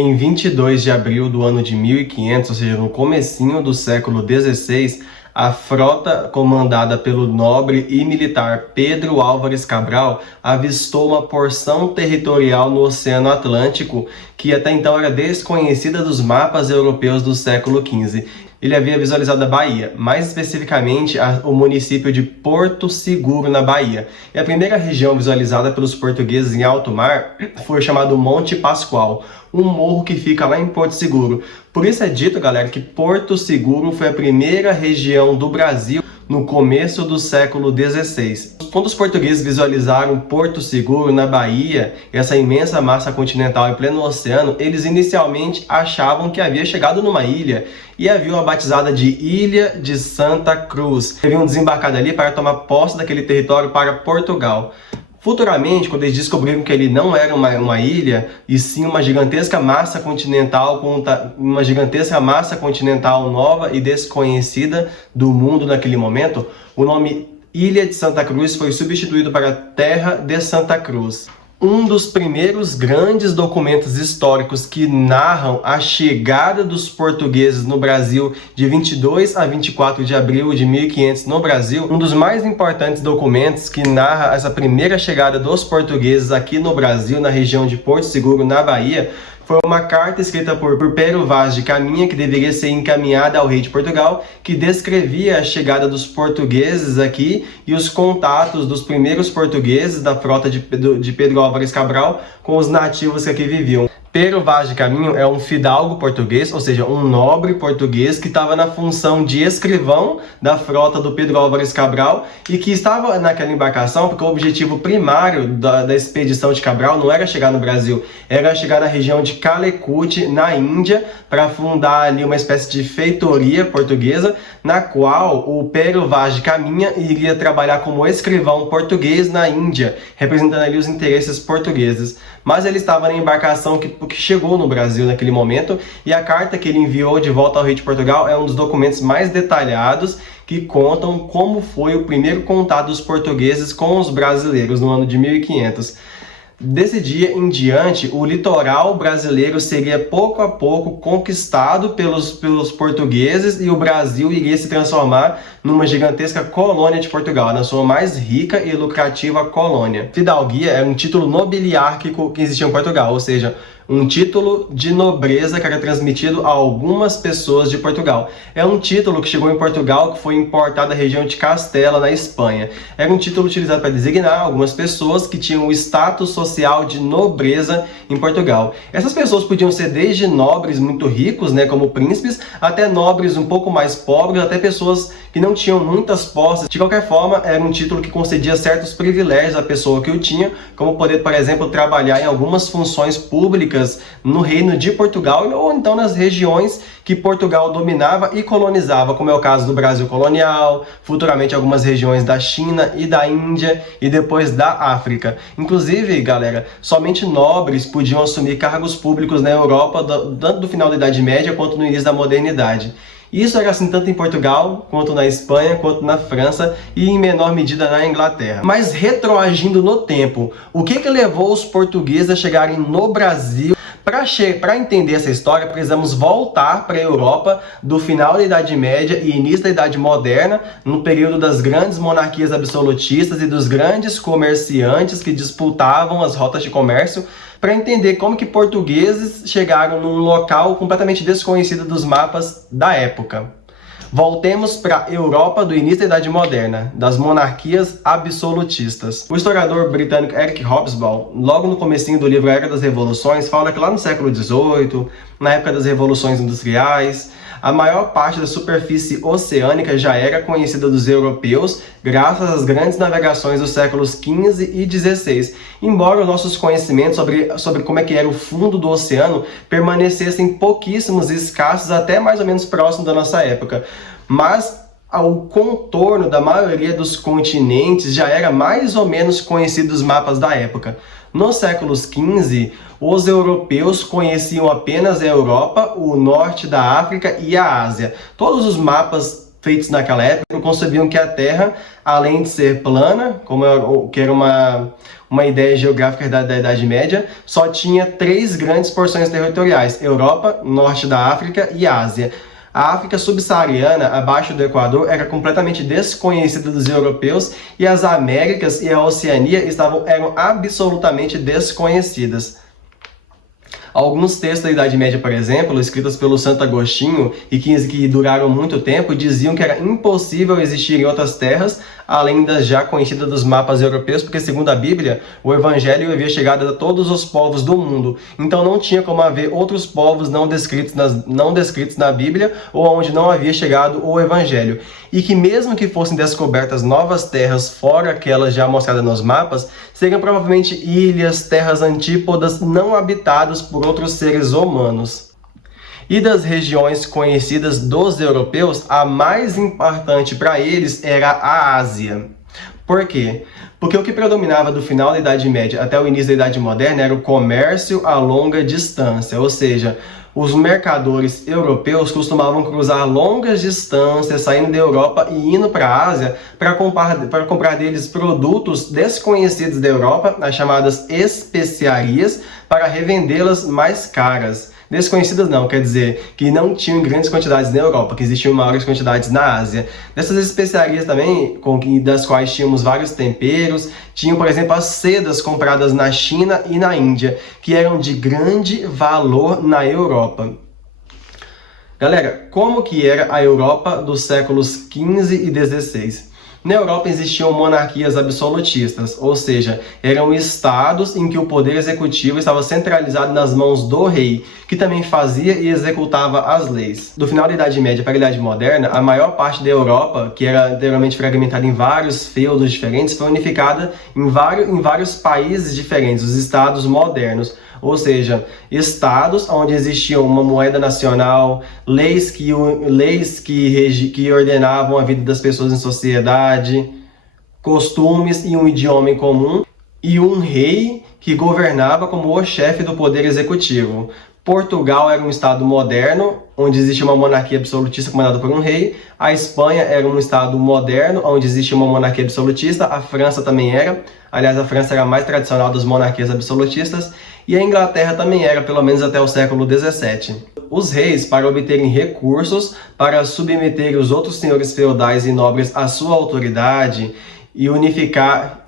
Em 22 de abril do ano de 1500, ou seja, no comecinho do século XVI, a frota comandada pelo nobre e militar Pedro Álvares Cabral avistou uma porção territorial no Oceano Atlântico que até então era desconhecida dos mapas europeus do século XV. Ele havia visualizado a Bahia, mais especificamente o município de Porto Seguro, na Bahia. E a primeira região visualizada pelos portugueses em alto mar foi chamado Monte Pascoal, um morro que fica lá em Porto Seguro. Por isso é dito, galera, que Porto Seguro foi a primeira região do Brasil no começo do século XVI. Quando os portugueses visualizaram Porto Seguro, na Bahia, essa imensa massa continental em pleno oceano, eles inicialmente achavam que havia chegado numa ilha e haviam a batizada de Ilha de Santa Cruz. Haviam desembarcado ali para tomar posse daquele território para Portugal. Futuramente, quando eles descobriram que ele não era uma ilha, e sim uma gigantesca massa continental, nova e desconhecida do mundo naquele momento, o nome Ilha de Santa Cruz foi substituído para Terra de Santa Cruz. Um dos primeiros grandes documentos históricos que narram a chegada dos portugueses no Brasil de 22 a 24 de abril de 1500 no Brasil, um dos mais importantes documentos que narra essa primeira chegada dos portugueses aqui no Brasil, na região de Porto Seguro, na Bahia, foi uma carta escrita por Pero Vaz de Caminha, que deveria ser encaminhada ao rei de Portugal, que descrevia a chegada dos portugueses aqui e os contatos dos primeiros portugueses da frota de Pedro Álvares Cabral com os nativos que aqui viviam. Pero Vaz de Caminha é um fidalgo português, ou seja, um nobre português que estava na função de escrivão da frota do Pedro Álvares Cabral e que estava naquela embarcação porque o objetivo primário da expedição de Cabral não era chegar no Brasil, era chegar na região de Calicut, na Índia, para fundar ali uma espécie de feitoria portuguesa, na qual o Pero Vaz de Caminha iria trabalhar como escrivão português na Índia, representando ali os interesses portugueses. Mas ele estava na embarcação que chegou no Brasil naquele momento, e a carta que ele enviou de volta ao rei de Portugal é um dos documentos mais detalhados que contam como foi o primeiro contato dos portugueses com os brasileiros no ano de 1500. Desse dia em diante, o litoral brasileiro seria pouco a pouco conquistado pelos portugueses e o Brasil iria se transformar numa gigantesca colônia de Portugal, na sua mais rica e lucrativa colônia. Fidalguia era um título nobiliárquico que existia em Portugal, ou seja, um título de nobreza que era transmitido a algumas pessoas de Portugal. É um título que chegou em Portugal, que foi importado da região de Castela, na Espanha. Era um título utilizado para designar algumas pessoas que tinham o status social de nobreza em Portugal. Essas pessoas podiam ser desde nobres muito ricos, como príncipes, até nobres um pouco mais pobres, até pessoas que não tinham muitas posses. De qualquer forma, era um título que concedia certos privilégios à pessoa que o tinha, como poder, por exemplo, trabalhar em algumas funções públicas no reino de Portugal ou então nas regiões que Portugal dominava e colonizava, como é o caso do Brasil colonial, futuramente algumas regiões da China e da Índia e depois da África. Inclusive, galera, somente nobres podiam assumir cargos públicos na Europa, tanto do final da Idade Média quanto no início da modernidade. Isso era assim tanto em Portugal, quanto na Espanha, quanto na França e em menor medida na Inglaterra. Mas retroagindo no tempo, o que levou os portugueses a chegarem no Brasil? Para entender essa história, precisamos voltar para a Europa do final da Idade Média e início da Idade Moderna, no período das grandes monarquias absolutistas e dos grandes comerciantes que disputavam as rotas de comércio, para entender como que portugueses chegaram num local completamente desconhecido dos mapas da época. Voltemos para a Europa do início da Idade Moderna, das monarquias absolutistas. O historiador britânico Eric Hobsbawm, logo no comecinho do livro Era das Revoluções, fala que lá no século XVIII, na época das revoluções industriais, a maior parte da superfície oceânica já era conhecida dos europeus graças às grandes navegações dos séculos XV e XVI, embora os nossos conhecimentos sobre como é que era o fundo do oceano permanecessem pouquíssimos e escassos até mais ou menos próximo da nossa época. Mas o contorno da maioria dos continentes já era mais ou menos conhecido dos mapas da época. Nos séculos XV, os europeus conheciam apenas a Europa, o norte da África e a Ásia. Todos os mapas feitos naquela época concebiam que a Terra, além de ser plana, que era uma ideia geográfica da Idade Média, só tinha 3 grandes porções territoriais: Europa, Norte da África e Ásia. A África subsaariana, abaixo do Equador, era completamente desconhecida dos europeus e as Américas e a Oceania eram absolutamente desconhecidas. Alguns textos da Idade Média, por exemplo, escritos pelo Santo Agostinho e que duraram muito tempo, diziam que era impossível existir em outras terras, além das já conhecidas dos mapas europeus, porque, segundo a Bíblia, o Evangelho havia chegado a todos os povos do mundo. Então não tinha como haver outros povos não descritos na Bíblia ou onde não havia chegado o Evangelho. E que mesmo que fossem descobertas novas terras fora aquelas já mostradas nos mapas, seriam provavelmente ilhas, terras antípodas, não habitadas por outros seres humanos. E das regiões conhecidas dos europeus, a mais importante para eles era a Ásia. Por quê? Porque o que predominava do final da Idade Média até o início da Idade Moderna era o comércio a longa distância, ou seja, os mercadores europeus costumavam cruzar longas distâncias, saindo da Europa e indo para a Ásia para comprar deles produtos desconhecidos da Europa, as chamadas especiarias, para revendê-las mais caras. Desconhecidas não, quer dizer que não tinham grandes quantidades na Europa, que existiam maiores quantidades na Ásia. Dessas especiarias também, das quais tínhamos vários temperos, tinham, por exemplo, as sedas compradas na China e na Índia, que eram de grande valor na Europa. Galera, como que era a Europa dos séculos XV e XVI? Na Europa existiam monarquias absolutistas, ou seja, eram estados em que o poder executivo estava centralizado nas mãos do rei, que também fazia e executava as leis. Do final da Idade Média para a Idade Moderna, a maior parte da Europa, que era anteriormente fragmentada em vários feudos diferentes, foi unificada em vários países diferentes, os estados modernos. Ou seja, estados onde existia uma moeda nacional, leis que ordenavam a vida das pessoas em sociedade, costumes e um idioma em comum, e um rei que governava como o chefe do poder executivo. Portugal era um estado moderno, onde existia uma monarquia absolutista comandada por um rei. A Espanha era um estado moderno, onde existia uma monarquia absolutista. A França também era. Aliás, a França era a mais tradicional das monarquias absolutistas. E a Inglaterra também era, pelo menos até o século XVII. Os reis, para obterem recursos, para submeter os outros senhores feudais e nobres à sua autoridade e unificar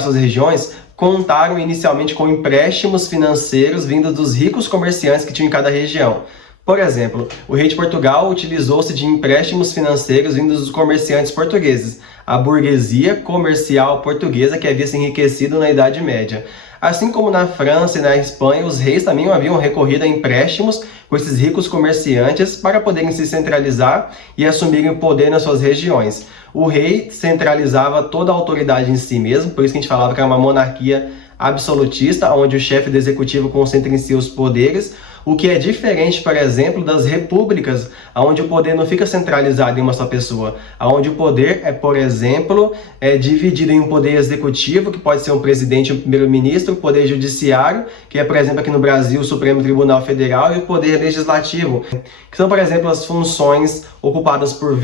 suas regiões, contaram inicialmente com empréstimos financeiros vindos dos ricos comerciantes que tinham em cada região. Por exemplo, o rei de Portugal utilizou-se de empréstimos financeiros vindos dos comerciantes portugueses, a burguesia comercial portuguesa que havia se enriquecido na Idade Média. Assim como na França e na Espanha, os reis também haviam recorrido a empréstimos com esses ricos comerciantes para poderem se centralizar e assumirem o poder nas suas regiões. O rei centralizava toda a autoridade em si mesmo, por isso que a gente falava que era uma monarquia absolutista, onde o chefe do executivo concentra em si os poderes, o que é diferente, por exemplo, das repúblicas, onde o poder não fica centralizado em uma só pessoa, onde o poder é, por exemplo, dividido em um poder executivo, que pode ser um presidente e um primeiro-ministro, o poder judiciário, que é, por exemplo, aqui no Brasil, o Supremo Tribunal Federal, e o poder legislativo, que são, por exemplo, as funções ocupadas por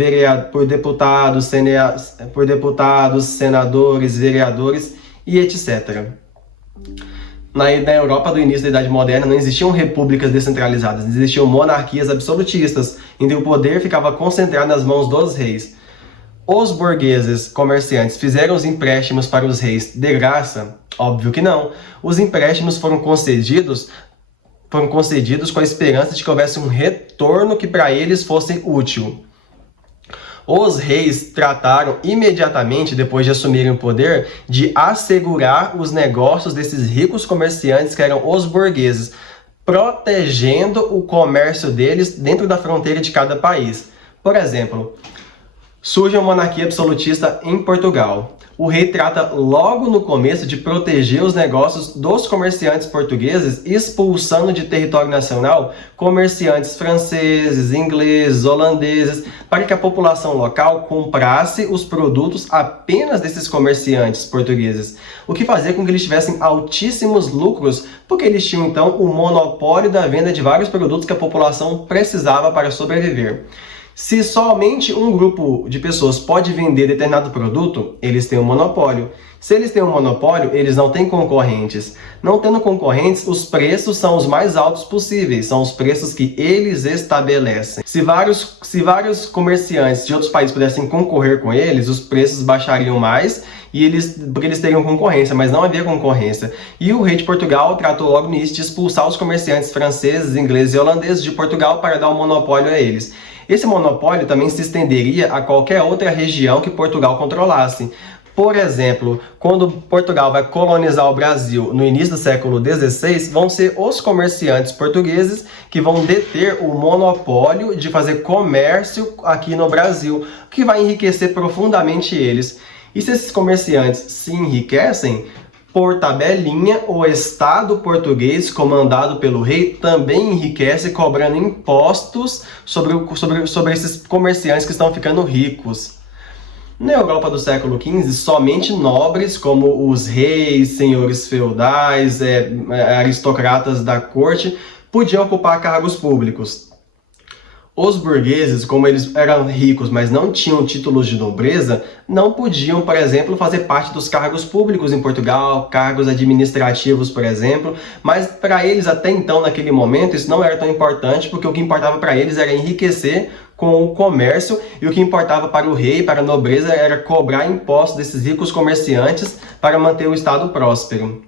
deputados, senadores, vereadores e etc. Na Europa do início da Idade Moderna não existiam repúblicas descentralizadas, existiam monarquias absolutistas, em que o poder ficava concentrado nas mãos dos reis. Os burgueses comerciantes fizeram os empréstimos para os reis de graça? Óbvio que não. Os empréstimos foram concedidos com a esperança de que houvesse um retorno que para eles fosse útil. Os reis trataram imediatamente, depois de assumirem o poder, de assegurar os negócios desses ricos comerciantes que eram os burgueses, protegendo o comércio deles dentro da fronteira de cada país. Por exemplo, surge uma monarquia absolutista em Portugal. O rei trata logo no começo de proteger os negócios dos comerciantes portugueses, expulsando de território nacional comerciantes franceses, ingleses, holandeses, para que a população local comprasse os produtos apenas desses comerciantes portugueses, o que fazia com que eles tivessem altíssimos lucros, porque eles tinham então o monopólio da venda de vários produtos que a população precisava para sobreviver. Se somente um grupo de pessoas pode vender determinado produto, eles têm um monopólio. Se eles têm um monopólio, eles não têm concorrentes. Não tendo concorrentes, os preços são os mais altos possíveis, são os preços que eles estabelecem. Se vários comerciantes de outros países pudessem concorrer com eles, os preços baixariam mais porque eles teriam concorrência, mas não havia concorrência. E o rei de Portugal tratou logo nisso de expulsar os comerciantes franceses, ingleses e holandeses de Portugal para dar um monopólio a eles. Esse monopólio também se estenderia a qualquer outra região que Portugal controlasse. Por exemplo, quando Portugal vai colonizar o Brasil no início do século XVI, vão ser os comerciantes portugueses que vão deter o monopólio de fazer comércio aqui no Brasil, o que vai enriquecer profundamente eles. E se esses comerciantes se enriquecem, por tabelinha, o Estado português, comandado pelo rei, também enriquece cobrando impostos sobre esses comerciantes que estão ficando ricos. Na Europa do século XV, somente nobres, como os reis, senhores feudais, aristocratas da corte, podiam ocupar cargos públicos. Os burgueses, como eles eram ricos, mas não tinham títulos de nobreza, não podiam, por exemplo, fazer parte dos cargos públicos em Portugal, cargos administrativos, por exemplo, mas para eles, até então, naquele momento, isso não era tão importante, porque o que importava para eles era enriquecer com o comércio, e o que importava para o rei, para a nobreza, era cobrar impostos desses ricos comerciantes para manter o Estado próspero.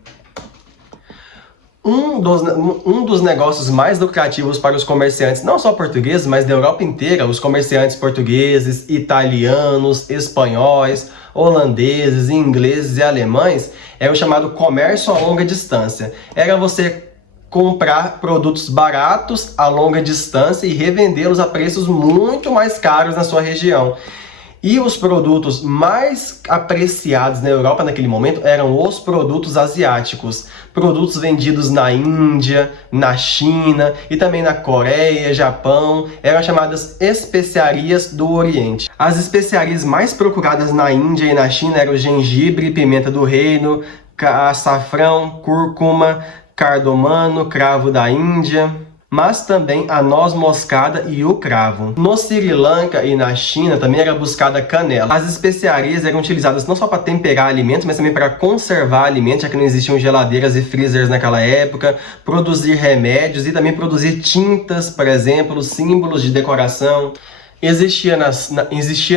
Um dos negócios mais lucrativos para os comerciantes, não só portugueses, mas da Europa inteira, os comerciantes portugueses, italianos, espanhóis, holandeses, ingleses e alemães, é o chamado comércio a longa distância. Era você comprar produtos baratos a longa distância e revendê-los a preços muito mais caros na sua região. E os produtos mais apreciados na Europa naquele momento eram os produtos asiáticos. Produtos vendidos na Índia, na China e também na Coreia, Japão, eram chamadas especiarias do Oriente. As especiarias mais procuradas na Índia e na China eram o gengibre, pimenta do reino, açafrão, cúrcuma, cardamom, cravo da Índia, mas também a noz moscada e o cravo. No Sri Lanka e na China também era buscada canela. As especiarias eram utilizadas não só para temperar alimentos, mas também para conservar alimentos, já que não existiam geladeiras e freezers naquela época, produzir remédios e também produzir tintas, por exemplo, símbolos de decoração. Existia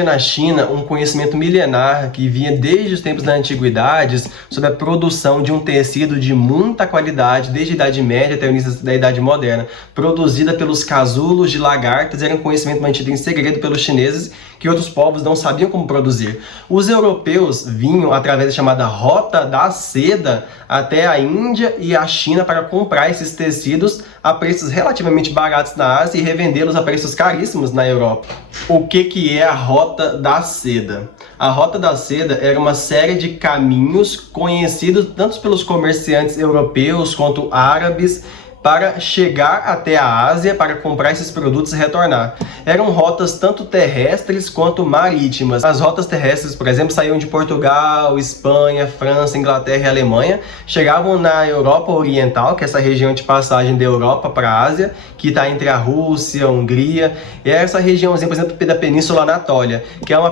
na China um conhecimento milenar que vinha desde os tempos da antiguidade sobre a produção de um tecido de muita qualidade, desde a Idade Média até o início da Idade Moderna, produzida pelos casulos de lagartas. Era um conhecimento mantido em segredo pelos chineses, que outros povos não sabiam como produzir. Os europeus vinham através da chamada Rota da Seda até a Índia e a China para comprar esses tecidos a preços relativamente baratos na Ásia e revendê-los a preços caríssimos na Europa. O que é a Rota da Seda? A Rota da Seda era uma série de caminhos conhecidos tanto pelos comerciantes europeus quanto árabes para chegar até a Ásia para comprar esses produtos e retornar. Eram rotas tanto terrestres quanto marítimas. As rotas terrestres, por exemplo, saíam de Portugal, Espanha, França, Inglaterra e Alemanha, chegavam na Europa Oriental, que é essa região de passagem da Europa para a Ásia, que está entre a Rússia, a Hungria, e é essa regiãozinha, por exemplo, da Península Anatólia, que é um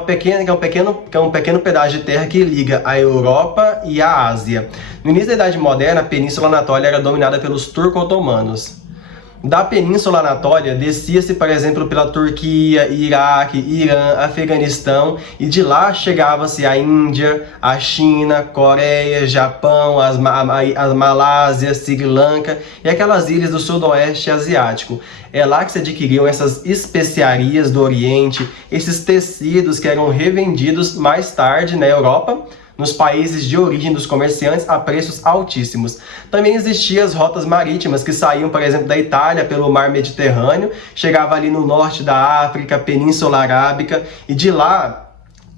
pequeno pedaço de terra que liga a Europa e a Ásia. No início da Idade Moderna, a Península Anatólia era dominada pelos turco-otomanos. Da Península Anatólia, descia-se, por exemplo, pela Turquia, Iraque, Irã, Afeganistão, e de lá chegava-se a Índia, a China, Coreia, Japão, as Malásia, Sri Lanka e aquelas ilhas do sudoeste asiático. É lá que se adquiriam essas especiarias do Oriente, esses tecidos que eram revendidos mais tarde na Europa, nos países de origem dos comerciantes, a preços altíssimos. Também existiam as rotas marítimas que saíam, por exemplo, da Itália pelo mar Mediterrâneo, chegava ali no norte da África, Península Arábica, e de lá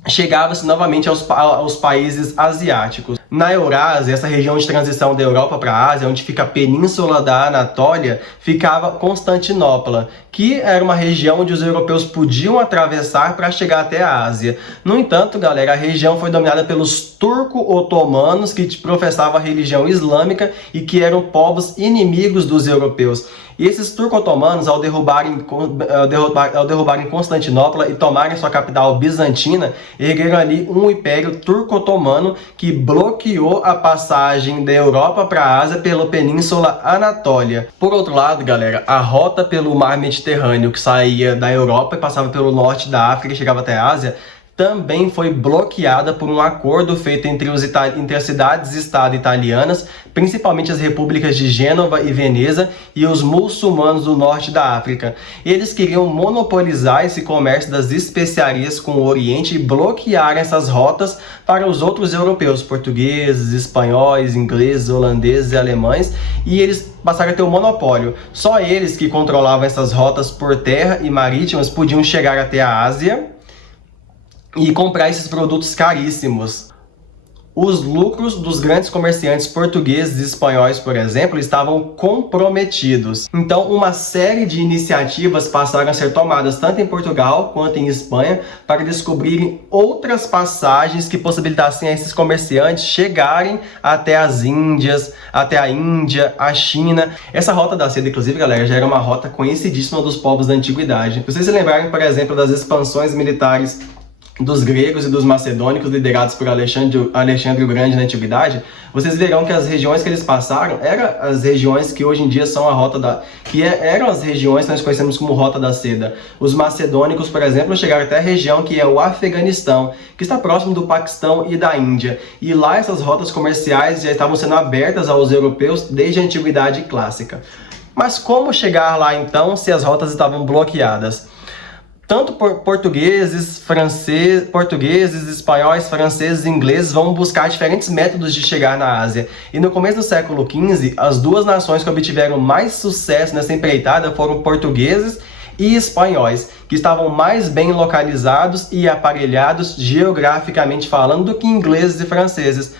chegava-se novamente aos países asiáticos. Na Eurásia, essa região de transição da Europa para a Ásia, onde fica a Península da Anatólia, ficava Constantinopla, que era uma região onde os europeus podiam atravessar para chegar até a Ásia. No entanto, galera, a região foi dominada pelos turco-otomanos, que professavam a religião islâmica e que eram povos inimigos dos europeus. E esses turco-otomanos, ao derrubarem Constantinopla e tomarem sua capital bizantina, ergueram ali um império turco-otomano que bloqueou a passagem da Europa para a Ásia pela Península Anatólia. Por outro lado, galera, a rota pelo mar Mediterrâneo, que saía da Europa e passava pelo norte da África e chegava até a Ásia, também foi bloqueada por um acordo feito entre as cidades-estado italianas, principalmente as repúblicas de Gênova e Veneza, e os muçulmanos do norte da África. Eles queriam monopolizar esse comércio das especiarias com o Oriente e bloquear essas rotas para os outros europeus, portugueses, espanhóis, ingleses, holandeses e alemães, e eles passaram a ter o monopólio. Só eles que controlavam essas rotas por terra e marítimas podiam chegar até a Ásia e comprar esses produtos caríssimos. Os lucros dos grandes comerciantes portugueses e espanhóis, por exemplo, estavam comprometidos. Então, uma série de iniciativas passaram a ser tomadas tanto em Portugal quanto em Espanha para descobrirem outras passagens que possibilitassem a esses comerciantes chegarem até as Índias, até a Índia, a China. Essa rota da seda, inclusive, galera, já era uma rota conhecidíssima dos povos da antiguidade. Se vocês se lembrarem, por exemplo, das expansões militares dos gregos e dos macedônicos liderados por Alexandre o Grande na antiguidade, vocês verão que as regiões que eles passaram eram as regiões que hoje em dia são a rota da... eram as regiões que nós conhecemos como Rota da Seda. Os macedônicos, por exemplo, chegaram até a região que é o Afeganistão, que está próximo do Paquistão e da Índia. E lá essas rotas comerciais já estavam sendo abertas aos europeus desde a antiguidade clássica. Mas como chegar lá então se as rotas estavam bloqueadas? Tanto portugueses, espanhóis, franceses e ingleses vão buscar diferentes métodos de chegar na Ásia. E no começo do século XV, as duas nações que obtiveram mais sucesso nessa empreitada foram portugueses e espanhóis, que estavam mais bem localizados e aparelhados geograficamente falando do que ingleses e franceses.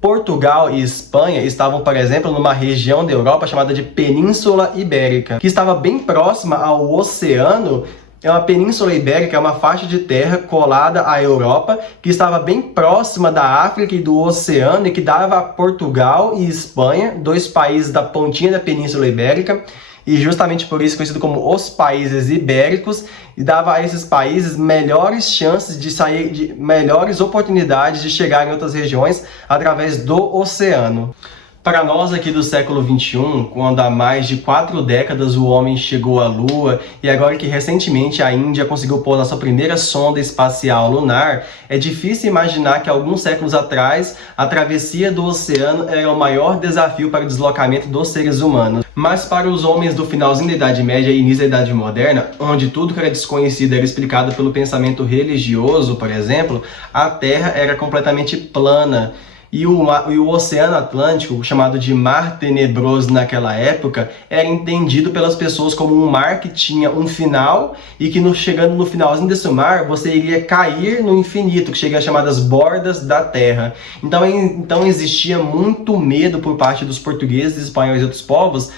Portugal e Espanha estavam, por exemplo, numa região da Europa chamada de Península Ibérica, que estava bem próxima ao oceano. É uma Península Ibérica, é uma faixa de terra colada à Europa, que estava bem próxima da África e do oceano e que dava a Portugal e Espanha, dois países da pontinha da Península Ibérica, e justamente por isso conhecido como os países ibéricos, e dava a esses países melhores chances de sair, melhores oportunidades de chegar em outras regiões através do oceano. Para nós aqui do século XXI, quando há mais de 4 décadas o homem chegou à Lua e agora que recentemente a Índia conseguiu pôr a sua primeira sonda espacial lunar, é difícil imaginar que alguns séculos atrás a travessia do oceano era o maior desafio para o deslocamento dos seres humanos. Mas para os homens do finalzinho da Idade Média e início da Idade Moderna, onde tudo que era desconhecido era explicado pelo pensamento religioso, por exemplo, a Terra era completamente plana. E o Oceano Atlântico, chamado de Mar Tenebroso naquela época, era entendido pelas pessoas como um mar que tinha um final e que chegando no finalzinho desse mar, você iria cair no infinito, que chega às chamadas bordas da Terra. Então existia muito medo por parte dos portugueses, espanhóis e outros povos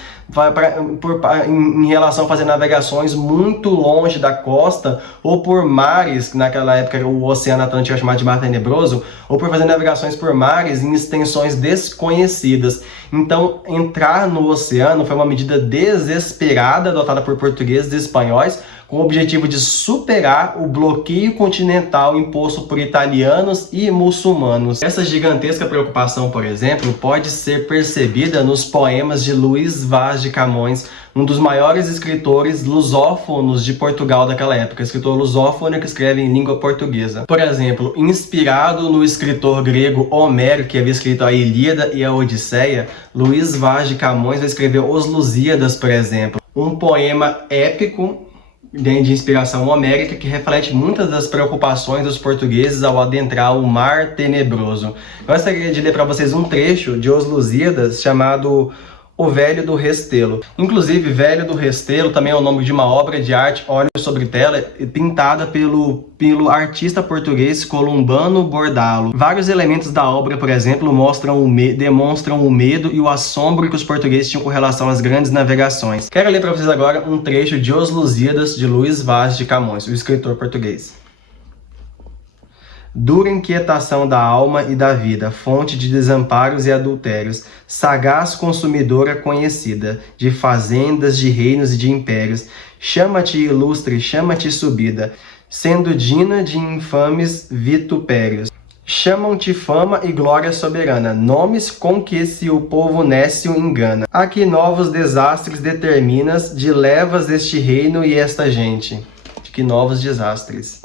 em relação a fazer navegações muito longe da costa, ou por mares, naquela época o Oceano Atlântico era chamado de Mar Tenebroso, ou por fazer navegações por mares em extensões desconhecidas. Então, entrar no oceano foi uma medida desesperada adotada por portugueses e espanhóis, com o objetivo de superar o bloqueio continental imposto por italianos e muçulmanos. Essa gigantesca preocupação, por exemplo, pode ser percebida nos poemas de Luís Vaz de Camões, um dos maiores escritores lusófonos de Portugal daquela época, escritor lusófono que escreve em língua portuguesa. Por exemplo, inspirado no escritor grego Homero, que havia escrito a Ilíada e a Odisseia, Luís Vaz de Camões vai escrever Os Lusíadas, por exemplo, um poema épico de inspiração homérica que reflete muitas das preocupações dos portugueses ao adentrar o Mar Tenebroso. Eu gostaria de ler para vocês um trecho de Os Lusíadas chamado O Velho do Restelo. Inclusive, Velho do Restelo também é o nome de uma obra de arte, óleo sobre tela, pintada pelo artista português Columbano Bordalo. Vários elementos da obra, por exemplo, demonstram o medo e o assombro que os portugueses tinham com relação às grandes navegações. Quero ler para vocês agora um trecho de Os Lusíadas, de Luís Vaz de Camões, o escritor português. dura inquietação da alma e da vida, fonte de desamparos e adultérios, sagaz consumidora conhecida, de fazendas, de reinos e de impérios, chama-te ilustre, chama-te subida, sendo dina de infames vitupérios. Chamam-te fama e glória soberana, nomes com que se o povo nécio engana. A que novos desastres determinas, de levas este reino e esta gente. De que novos desastres.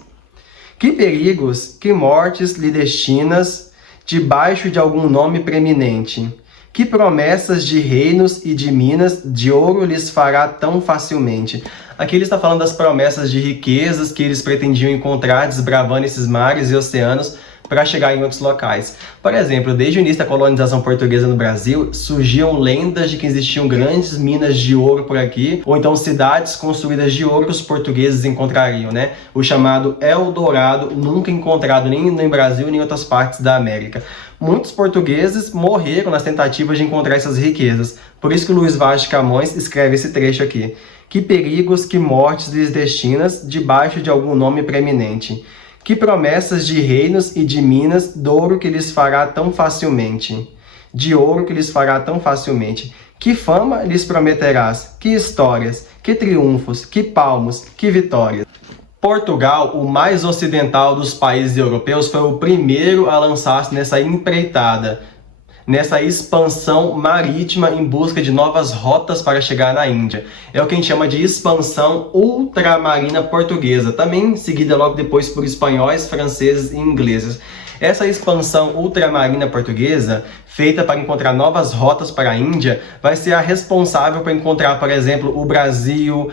Que perigos, que mortes lhe destinas, debaixo de algum nome preeminente. Que promessas de reinos e de minas de ouro lhes fará tão facilmente. Aqui ele está falando das promessas de riquezas que eles pretendiam encontrar desbravando esses mares e oceanos para chegar em outros locais. Por exemplo, desde o início da colonização portuguesa no Brasil, surgiam lendas de que existiam grandes minas de ouro por aqui, ou então cidades construídas de ouro que os portugueses encontrariam, né? O chamado Eldorado, nunca encontrado nem no Brasil nem em outras partes da América. Muitos portugueses morreram nas tentativas de encontrar essas riquezas. Por isso que o Luiz Vaz de Camões escreve esse trecho aqui. Que perigos, que mortes lhes destinas, debaixo de algum nome preeminente. Que promessas de reinos e de minas, de ouro que lhes fará tão facilmente. De ouro que lhes fará tão facilmente. Que fama lhes prometerás, que histórias, que triunfos, que palmos, que vitórias. Portugal, o mais ocidental dos países europeus, foi o primeiro a lançar-se nessa empreitada, nessa expansão marítima em busca de novas rotas para chegar na Índia. É o que a gente chama de expansão ultramarina portuguesa, também seguida logo depois por espanhóis, franceses e ingleses. Essa expansão ultramarina portuguesa, feita para encontrar novas rotas para a Índia, vai ser a responsável por encontrar, por exemplo, o Brasil,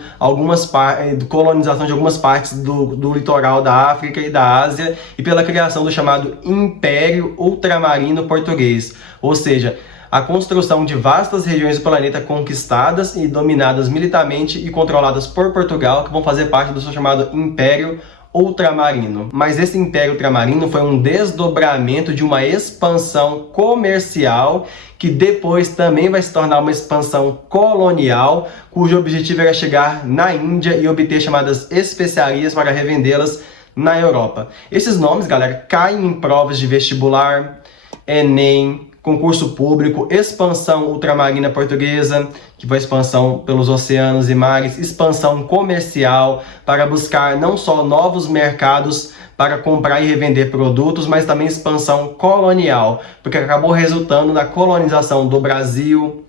colonização de algumas partes do litoral da África e da Ásia, e pela criação do chamado Império Ultramarino Português, ou seja, a construção de vastas regiões do planeta conquistadas e dominadas militarmente e controladas por Portugal, que vão fazer parte do seu chamado Império Ultramarino. Mas esse Império Ultramarino foi um desdobramento de uma expansão comercial que depois também vai se tornar uma expansão colonial, cujo objetivo era chegar na Índia e obter chamadas especiarias para revendê-las na Europa. Esses nomes, galera, caem em provas de vestibular, Enem, concurso público, expansão ultramarina portuguesa, que foi expansão pelos oceanos e mares, expansão comercial para buscar não só novos mercados para comprar e revender produtos, mas também expansão colonial, porque acabou resultando na colonização do Brasil,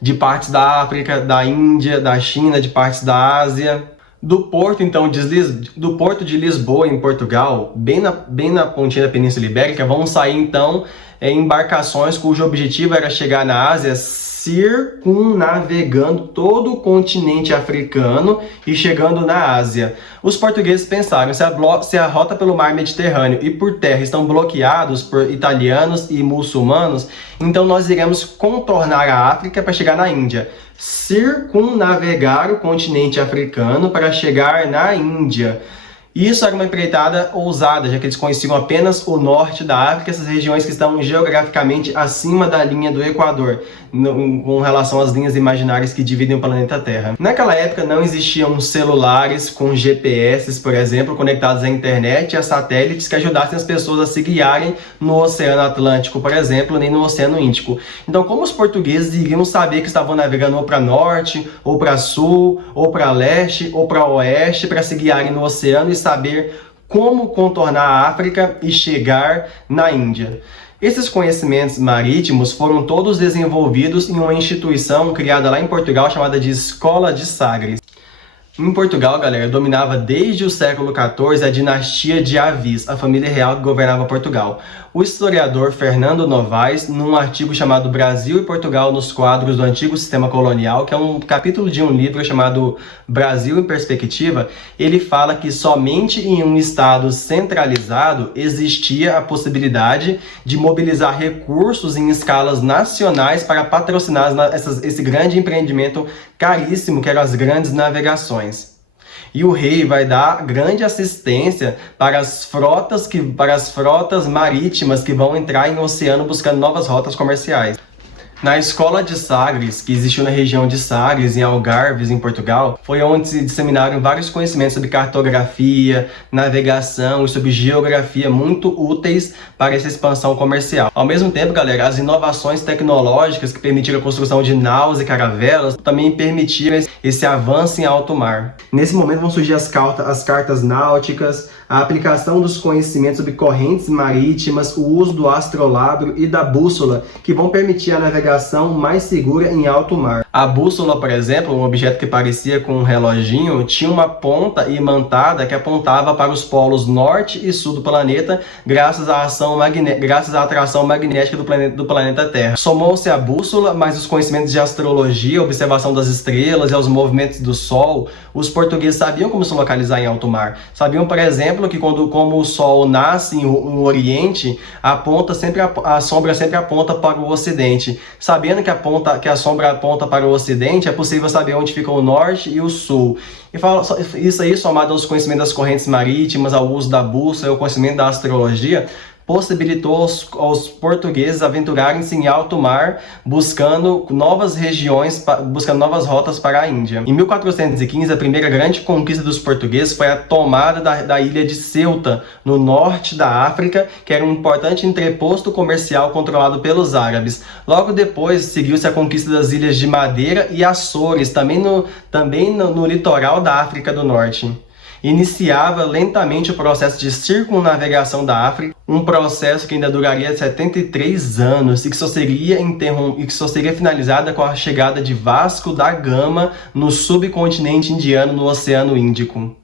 de partes da África, da Índia, da China, de partes da Ásia. Do porto de Lisboa, em Portugal, bem na pontinha da Península Ibérica, vão sair então embarcações cujo objetivo era chegar na Ásia, circunnavegando todo o continente africano e chegando na Ásia. Os portugueses pensaram, se a rota pelo mar Mediterrâneo e por terra estão bloqueados por italianos e muçulmanos, então nós iremos contornar a África para chegar na Índia. Circunnavegar o continente africano para chegar na Índia. Isso era uma empreitada ousada, já que eles conheciam apenas o norte da África, essas regiões que estão geograficamente acima da linha do Equador, com relação às linhas imaginárias que dividem o planeta Terra. Naquela época não existiam celulares com GPS, por exemplo, conectados à internet e a satélites que ajudassem as pessoas a se guiarem no Oceano Atlântico, por exemplo, nem no Oceano Índico. Então, como os portugueses iriam saber que estavam navegando ou para norte, ou para sul, ou para leste, ou para oeste, para se guiarem no oceano e saber como contornar a África e chegar na Índia? Esses conhecimentos marítimos foram todos desenvolvidos em uma instituição criada lá em Portugal chamada de Escola de Sagres. Em Portugal, galera, dominava desde o século XIV a dinastia de Avis, a família real que governava Portugal. O historiador Fernando Novaes, num artigo chamado Brasil e Portugal nos quadros do antigo sistema colonial, que é um capítulo de um livro chamado Brasil em Perspectiva, ele fala que somente em um estado centralizado existia a possibilidade de mobilizar recursos em escalas nacionais para patrocinar esse grande empreendimento caríssimo que eram as grandes navegações. E o rei vai dar grande assistência para as frotas marítimas que vão entrar em oceano buscando novas rotas comerciais. Na escola de Sagres, que existiu na região de Sagres, em Algarves, em Portugal, foi onde se disseminaram vários conhecimentos sobre cartografia, navegação e sobre geografia muito úteis para essa expansão comercial. Ao mesmo tempo, galera, as inovações tecnológicas que permitiram a construção de naus e caravelas também permitiram esse avanço em alto mar. Nesse momento vão surgir as cartas náuticas, a aplicação dos conhecimentos sobre correntes marítimas, o uso do astrolábio e da bússola, que vão permitir a navegação mais segura em alto mar. A bússola, por exemplo, um objeto que parecia com um reloginho, tinha uma ponta imantada que apontava para os polos norte e sul do planeta, graças à atração magnética do planeta Terra. Somou-se a bússola, mais os conhecimentos de astrologia, observação das estrelas e aos movimentos do Sol. Os portugueses sabiam como se localizar em alto mar. Sabiam, por exemplo, que como o Sol nasce no Oriente, a sombra sempre aponta para o Ocidente. Sabendo que a sombra aponta para o Ocidente, é possível saber onde fica o Norte e o Sul. E isso aí, somado aos conhecimentos das correntes marítimas, ao uso da bússola e ao conhecimento da astrologia, possibilitou aos portugueses aventurarem-se em alto mar, buscando novas regiões, buscando novas rotas para a Índia. Em 1415, a primeira grande conquista dos portugueses foi a tomada da ilha de Ceuta, no norte da África, que era um importante entreposto comercial controlado pelos árabes. Logo depois, seguiu-se a conquista das ilhas de Madeira e Açores, também no litoral da África do Norte. Iniciava lentamente o processo de circunnavegação da África, um processo que ainda duraria 73 anos e que só seria finalizada com a chegada de Vasco da Gama no subcontinente indiano, no Oceano Índico.